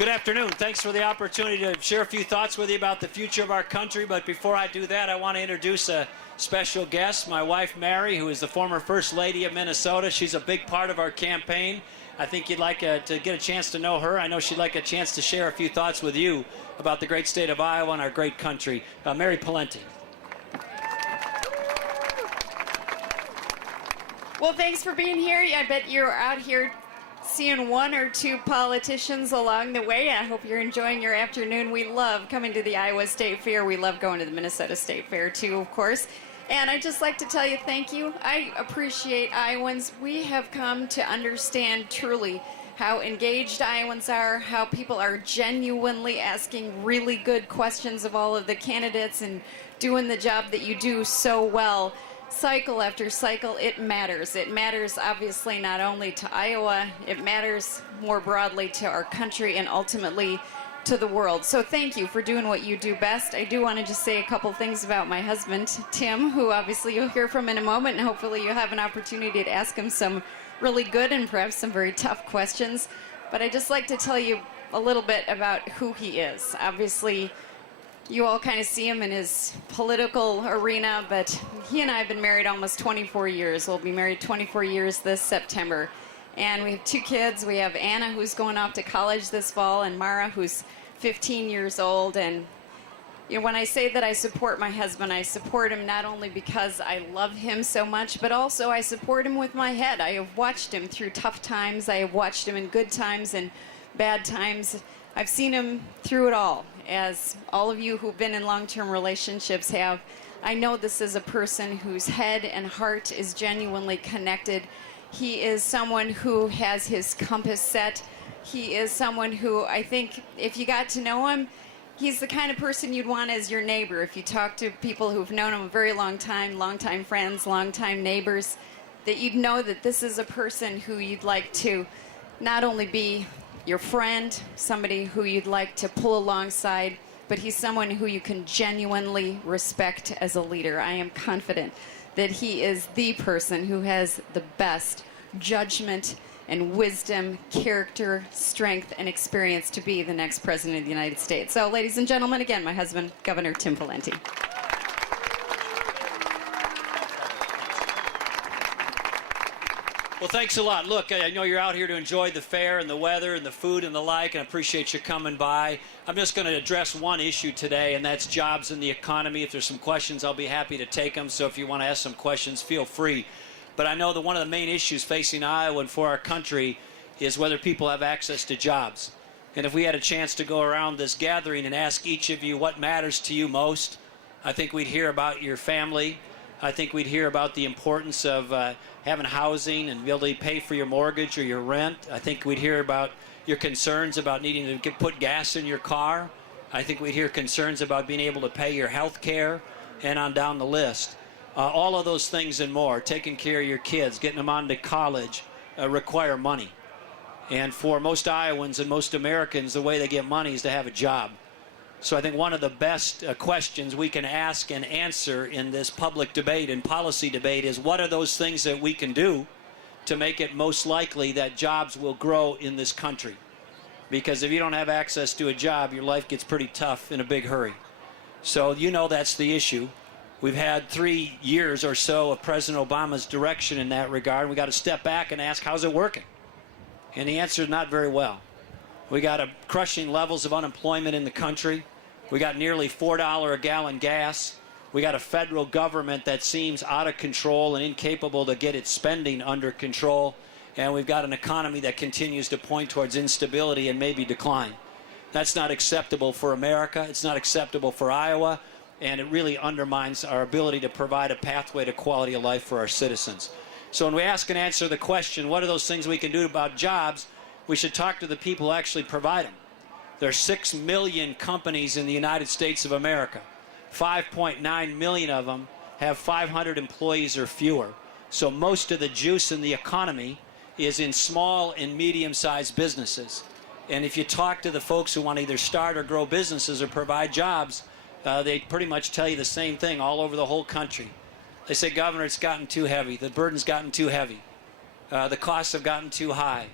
Good afternoon. Thanks for the opportunity to share a few thoughts with you about the future of our country. But before I do that, I want to introduce a special guest, my wife, Mary, who is the former First Lady of Minnesota. She's a big part of our campaign. I think you'd like to get a chance to know her. I know she'd like a chance to share a few thoughts with you about the great state of Iowa and our great country. Mary Pawlenty. Well, thanks for being here. I bet you're out here seeing one or two politicians along the way. I hope you're enjoying your afternoon. We love coming to the Iowa State Fair. We love going to the Minnesota State Fair, too, of course. And I'd just like to tell you thank you. I appreciate Iowans. We have come to understand truly how engaged Iowans are, how people are genuinely asking really good questions of all of the candidates and doing the job that you do so well. Cycle after cycle, it matters. It matters, obviously, not only to Iowa, it matters more broadly to our country and ultimately to the world. So thank you for doing what you do best. I do want to just say a couple things about my husband, Tim, who obviously you'll hear from in a moment, and hopefully you'll have an opportunity to ask him some really good and perhaps some very tough questions. But I'd just like to tell you a little bit about who he is. Obviously, you all kind of see him in his political arena, but he and I have been married almost 24 years. We'll be married 24 years this September. And we have two kids. We have Anna, who's going off to college this fall, and Mara, who's 15 years old. And you know, when I say that I support my husband, I support him not only because I love him so much, but also I support him with my head. I have watched him through tough times. I have watched him in good times and bad times. I've seen him through it all, as all of you who've been in long-term relationships have. I know this is a person whose head and heart is genuinely connected. He is someone who has his compass set. He is someone who, I think, if you got to know him, he's the kind of person you'd want as your neighbor. If you talk to people who've known him a very long time friends, long-time neighbors, that you'd know that this is a person who you'd like to not only be your friend, somebody who you'd like to pull alongside, but he's someone who you can genuinely respect as a leader. I am confident that he is the person who has the best judgment and wisdom, character, strength, and experience to be the next president of the United States. So, ladies and gentlemen, again, my husband, Governor Tim Pawlenty. Well, thanks a lot. Look, I know you're out here to enjoy the fair and the weather and the food and the like, and I appreciate you coming by. I'm just going to address one issue today, and that's jobs and the economy. If there's some questions, I'll be happy to take them. So if you want to ask some questions, feel free. But I know that one of the main issues facing Iowa and for our country is whether people have access to jobs. And if we had a chance to go around this gathering and ask each of you what matters to you most, I think we'd hear about your family. I think we'd hear about the importance of having housing and be able to pay for your mortgage or your rent. I think we'd hear about your concerns about needing to put gas in your car. I think we'd hear concerns about being able to pay your health care and on down the list. All of those things and more, taking care of your kids, getting them on to college, require money. And for most Iowans and most Americans, the way they get money is to have a job. So I think one of the best questions we can ask and answer in this public debate and policy debate is what are those things that we can do to make it most likely that jobs will grow in this country? Because if you don't have access to a job, your life gets pretty tough in a big hurry. So you know that's the issue. We've had 3 years or so of President Obama's direction in that regard. We got to step back and ask, how's it working? And the answer is not very well. We got crushing levels of unemployment in the country. We got nearly $4 a gallon gas. We got a federal government that seems out of control and incapable to get its spending under control. And we've got an economy that continues to point towards instability and maybe decline. That's not acceptable for America. It's not acceptable for Iowa. And it really undermines our ability to provide a pathway to quality of life for our citizens. So when we ask and answer the question, what are those things we can do about jobs, we should talk to the people who actually provide them. There are 6 million companies in the United States of America. 5.9 million of them have 500 employees or fewer. So most of the juice in the economy is in small and medium-sized businesses. And if you talk to the folks who want to either start or grow businesses or provide jobs, they pretty much tell you the same thing all over the whole country. They say, Governor, it's gotten too heavy. The burden's gotten too heavy. The costs have gotten too high.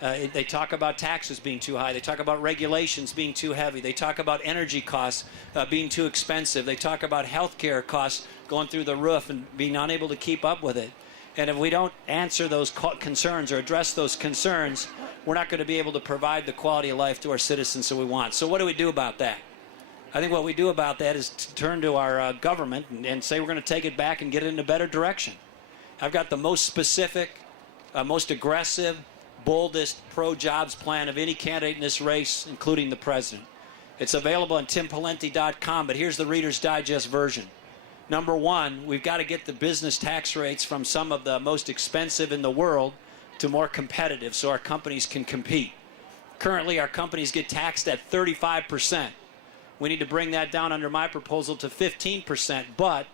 They talk about taxes being too high. They talk about regulations being too heavy. They talk about energy costs being too expensive. They talk about health care costs going through the roof and being unable to keep up with it. And if we don't answer those concerns or address those concerns, we're not going to be able to provide the quality of life to our citizens that we want. So what do we do about that? I think what we do about that is to turn to our government and say we're going to take it back and get it in a better direction. I've got the most specific, most aggressive, boldest pro-jobs plan of any candidate in this race, including the president. It's available on timpalenti.com, but here's the Reader's Digest version. Number one, we've got to get the business tax rates from some of the most expensive in the world to more competitive so our companies can compete. Currently, our companies get taxed at 35%. We need to bring that down under my proposal to 15%, but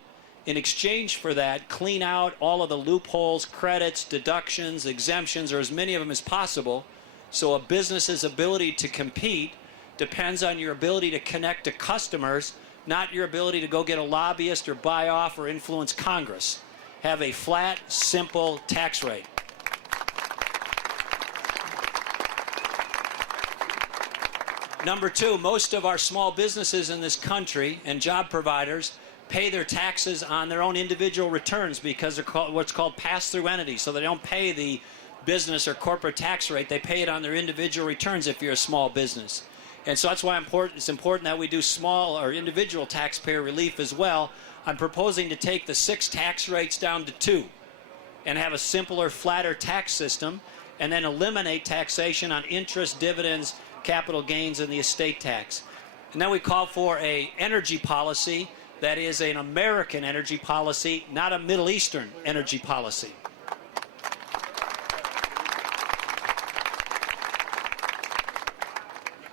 in exchange for that, clean out all of the loopholes, credits, deductions, exemptions, or as many of them as possible, so a business's ability to compete depends on your ability to connect to customers, not your ability to go get a lobbyist or buy off or influence Congress. Have a flat, simple tax rate. Number two, most of our small businesses in this country and job providers pay their taxes on their own individual returns because they're what's called pass-through entities. So they don't pay the business or corporate tax rate. They pay it on their individual returns if you're a small business. And so that's why it's important that we do small or individual taxpayer relief as well. I'm proposing to take the 6 tax rates down to 2 and have a simpler, flatter tax system, and then eliminate taxation on interest, dividends, capital gains, and the estate tax. And then we call for an energy policy that is an American energy policy, not a Middle Eastern energy policy.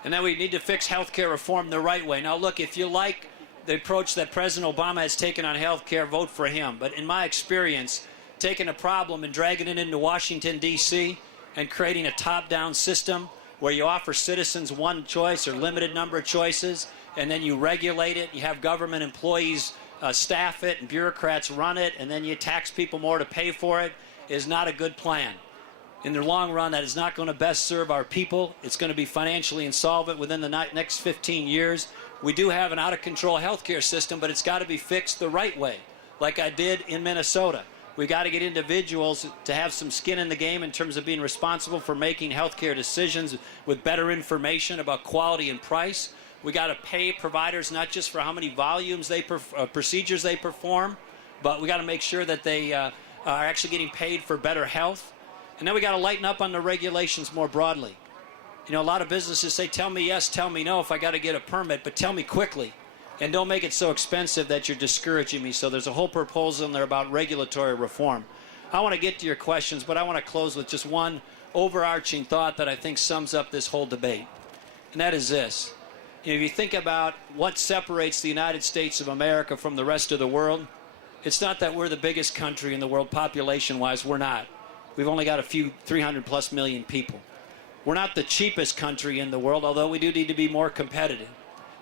And then we need to fix health care reform the right way. Now, look, if you like the approach that President Obama has taken on health care, vote for him. But in my experience, taking a problem and dragging it into Washington, D.C., and creating a top-down system where you offer citizens one choice or limited number of choices, and then you regulate it, you have government employees staff it, and bureaucrats run it, and then you tax people more to pay for it, is not a good plan. In the long run, that is not going to best serve our people. It's going to be financially insolvent within the next 15 years. We do have an out-of-control healthcare system, but it's got to be fixed the right way, like I did in Minnesota. We've got to get individuals to have some skin in the game in terms of being responsible for making healthcare decisions with better information about quality and price. We got to pay providers not just for how many volumes procedures they perform, but we got to make sure that they are actually getting paid for better health. And then we got to lighten up on the regulations more broadly. You know, a lot of businesses say, tell me yes, tell me no if I got to get a permit, but tell me quickly. And don't make it so expensive that you're discouraging me. So there's a whole proposal in there about regulatory reform. I want to get to your questions, but I want to close with just one overarching thought that I think sums up this whole debate. And that is this. You know, if you think about what separates the United States of America from the rest of the world, it's not that we're the biggest country in the world population-wise. We're not. We've only got a few 300-plus million people. We're not the cheapest country in the world, although we do need to be more competitive.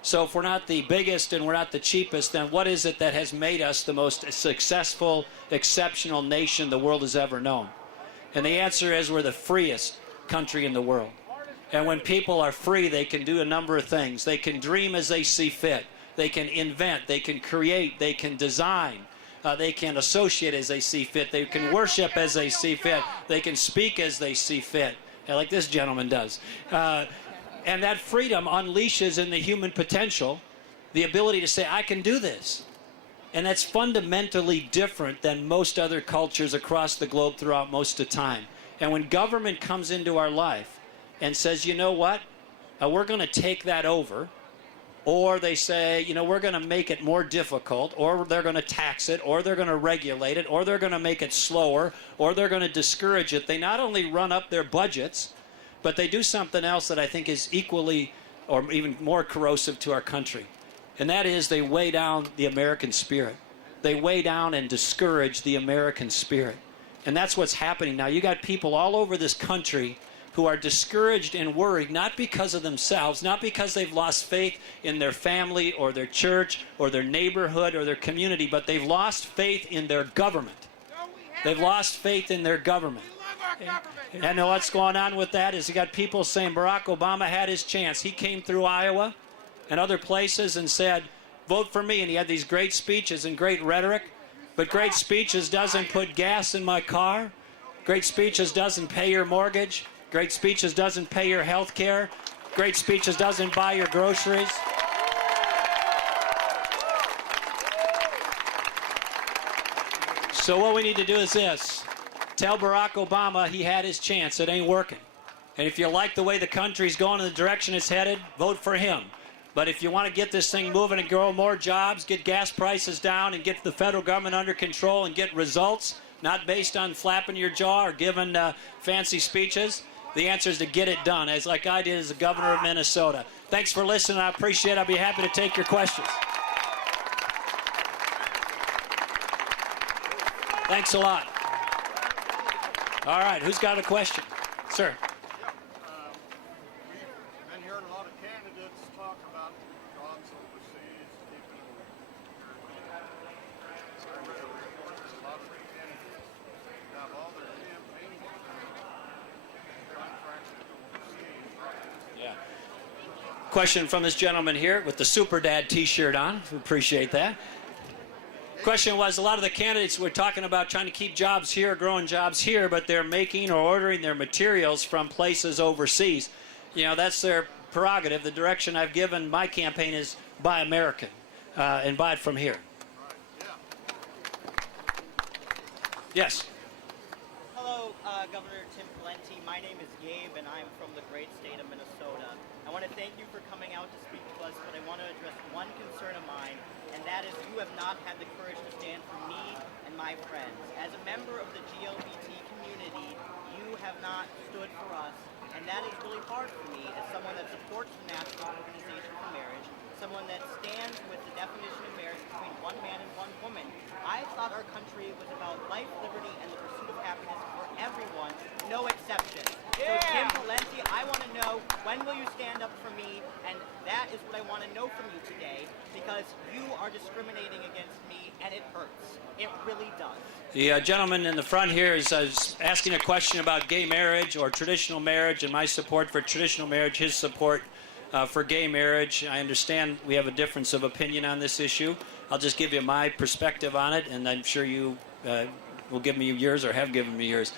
So if we're not the biggest and we're not the cheapest, then what is it that has made us the most successful, exceptional nation the world has ever known? And the answer is we're the freest country in the world. And when people are free, they can do a number of things. They can dream as they see fit. They can invent. They can create. They can design. They can associate as they see fit. They can worship as they see fit. They can speak as they see fit, like this gentleman does. And that freedom unleashes in the human potential the ability to say, I can do this. And that's fundamentally different than most other cultures across the globe throughout most of the time. And when government comes into our life and says, you know what, we're going to take that over, or they say, you know, we're going to make it more difficult, or they're going to tax it, or they're going to regulate it, or they're going to make it slower, or they're going to discourage it. They not only run up their budgets, but they do something else that I think is equally or even more corrosive to our country. And that is they weigh down the American spirit. They weigh down and discourage the American spirit. And that's what's happening now. You got people all over this country who are discouraged and worried, not because of themselves, not because they've lost faith in their family or their church or their neighborhood or their community, but they've lost faith in their government. They've lost faith in their government. And what's going on with that is you got people saying Barack Obama had his chance. He came through Iowa and other places and said, vote for me. And he had these great speeches and great rhetoric. But great speeches doesn't put gas in my car. Great speeches doesn't pay your mortgage. Great speeches doesn't pay your health care. Great speeches doesn't buy your groceries. So what we need to do is this. Tell Barack Obama he had his chance. It ain't working. And if you like the way the country's going in the direction it's headed, vote for him. But if you want to get this thing moving and grow more jobs, get gas prices down, and get the federal government under control and get results, not based on flapping your jaw or giving fancy speeches, the answer is to get it done, as like I did as the governor of Minnesota. Thanks for listening. I appreciate it. I'll be happy to take your questions. Thanks a lot. All right, who's got a question? Sir. We've been hearing a lot of candidates talk about jobs overseas, keeping them here. So there's a lot of candidates have all their campaign contracted overseas. Yeah. Question from this gentleman here with the Super Dad T-shirt on. We appreciate that. Question was, a lot of the candidates were talking about trying to keep jobs here, growing jobs here, but they're making or ordering their materials from places overseas. You know, that's their prerogative. The direction I've given my campaign is buy American and buy it from here. Yes. Hello, Governor Tim Pawlenty. My name is Gabe, and I'm from the great state of Minnesota. I want to thank you for coming out to speak to us, but I want to address one concern of mine, and that is you have not had the courage to stand for me and my friends. As a member of the GLBT community, you have not stood for us, and that is really hard for me as someone that supports the National Organization for Marriage, someone that stands with the definition of marriage between one man and one woman. I thought our country was about life, liberty, and the pursuit of happiness for everyone, no exception. So Tim Pawlenty, I want to know, when will you stand up for me? And that is what I want to know from you today, because you are discriminating against me, and it hurts. It really does. The gentleman in the front here is asking a question about gay marriage or traditional marriage and my support for traditional marriage, his support for gay marriage. I understand we have a difference of opinion on this issue. I'll just give you my perspective on it, and I'm sure you will give me yours or have given me yours.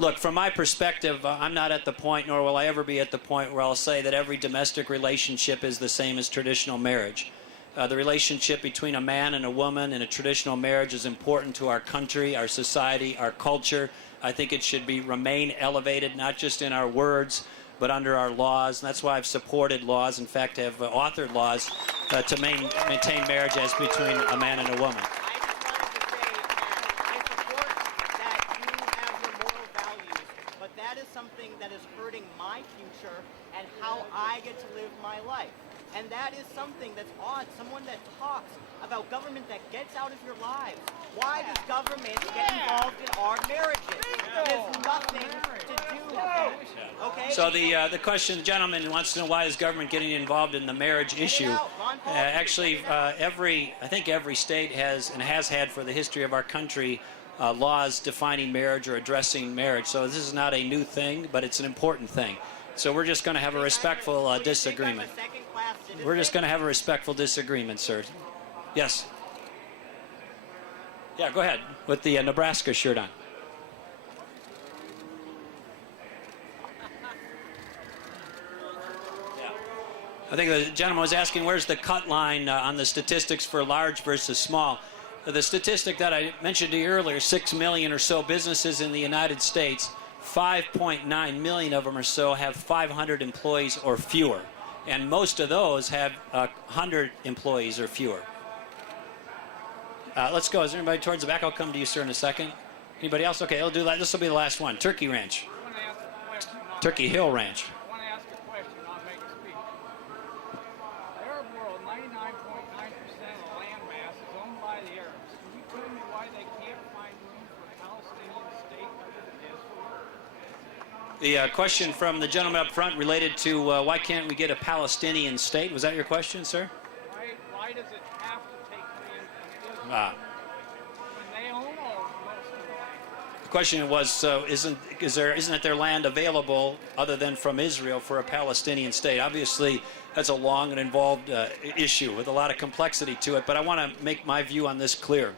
Look, from my perspective, I'm not at the point, nor will I ever be at the point where I'll say that every domestic relationship is the same as traditional marriage. The relationship between a man and a woman in a traditional marriage is important to our country, our society, our culture. I think it should remain elevated, not just in our words, but under our laws. And that's why I've supported laws, in fact, have authored laws to maintain marriage as between a man and a woman. Something that is hurting my future and how I get to live my life. And that is something that's odd. Someone that talks about government that gets out of your lives. Why does government get involved in our marriages? There's nothing to do with it. Okay? So the question, the gentleman wants to know, why is government getting involved in the marriage issue? Actually, I think every state has and has had for the history of our country laws defining marriage or addressing marriage. So this is not a new thing, but it's an important thing. So we're just going to have a respectful disagreement. We're just going to have a respectful disagreement, sir. Yes. Yeah, go ahead with the Nebraska shirt on. Yeah. I think the gentleman was asking, where's the cut line on the statistics for large versus small? The statistic that I mentioned to you earlier, 6 million or so businesses in the United States, 5.9 million of them or so have 500 employees or fewer. And most of those have 100 employees or fewer. Let's go. Is there anybody towards the back? I'll come to you, sir, in a second. Anybody else? Okay, I'll do that. This will be the last one. Turkey Ranch. Turkey Hill Ranch. I want to ask a question, I'll make a speech. The Arab world, 99.9% of the land mass is owned by the Arabs. Can you tell me why they can't find room for a Palestinian state other than Israel? The question from the gentleman up front related to why can't we get a Palestinian state? Was that your question, sir? Why does it have to take land from Israel when they own all most of the land? The question was, so isn't there land available other than from Israel for a Palestinian state? Obviously, that's a long and involved issue with a lot of complexity to it, but I want to make my view on this clear.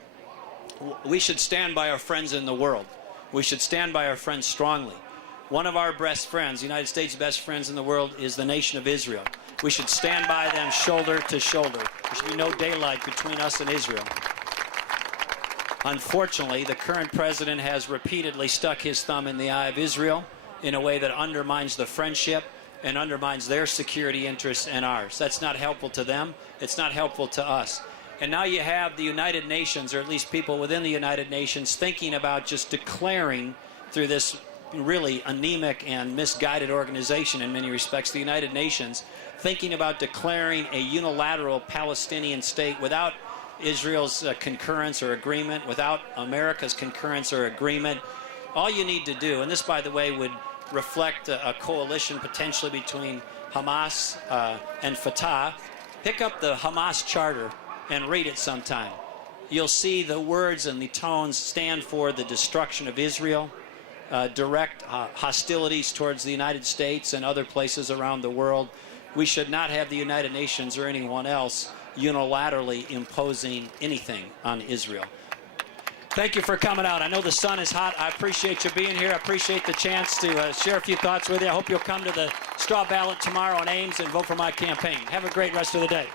We should stand by our friends in the world. We should stand by our friends strongly. One of our best friends, the United States' best friends in the world, is the nation of Israel. We should stand by them shoulder to shoulder. There should be no daylight between us and Israel. Unfortunately, the current president has repeatedly stuck his thumb in the eye of Israel in a way that undermines the friendship and undermines their security interests and ours. That's not helpful to them. It's not helpful to us. And now you have the United Nations, or at least people within the United Nations, thinking about just declaring through this really anemic and misguided organization in many respects, the United Nations, thinking about declaring a unilateral Palestinian state without Israel's concurrence or agreement, without America's concurrence or agreement. All you need to do, and this, by the way, would reflect a coalition potentially between Hamas and Fatah, pick up the Hamas charter and read it sometime. You'll see the words and the tones stand for the destruction of Israel, direct hostilities towards the United States and other places around the world. We should not have the United Nations or anyone else unilaterally imposing anything on Israel. Thank you for coming out. I know the sun is hot. I appreciate you being here. I appreciate the chance to share a few thoughts with you. I hope you'll come to the straw ballot tomorrow on Ames and vote for my campaign. Have a great rest of the day.